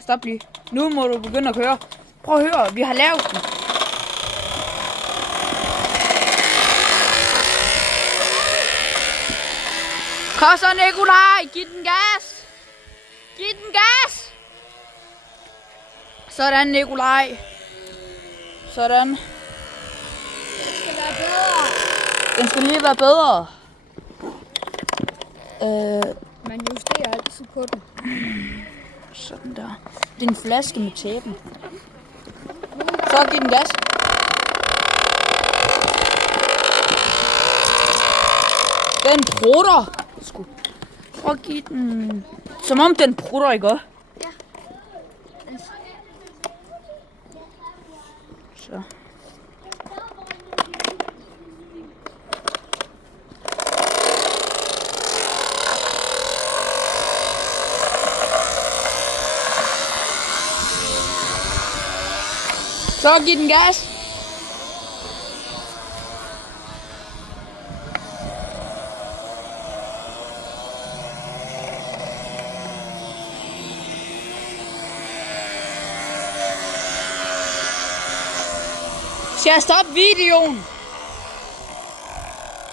Stop lige. Nu må du begynde at køre. Prøv at høre, vi har lavet den. Kom så, Nikolaj! Giv den gas! Giv den gas! Sådan, Nikolaj. Sådan. Den skal være bedre. Den skal lige være bedre. Man justerer altid på den. Sådan der. Det er en flaske med tæppen. Så giv den gas. Den prutter. Prøv at give den. Som om den prutter, ikke? Ja. Så. Så giv den gas. Skal jeg stoppe videoen?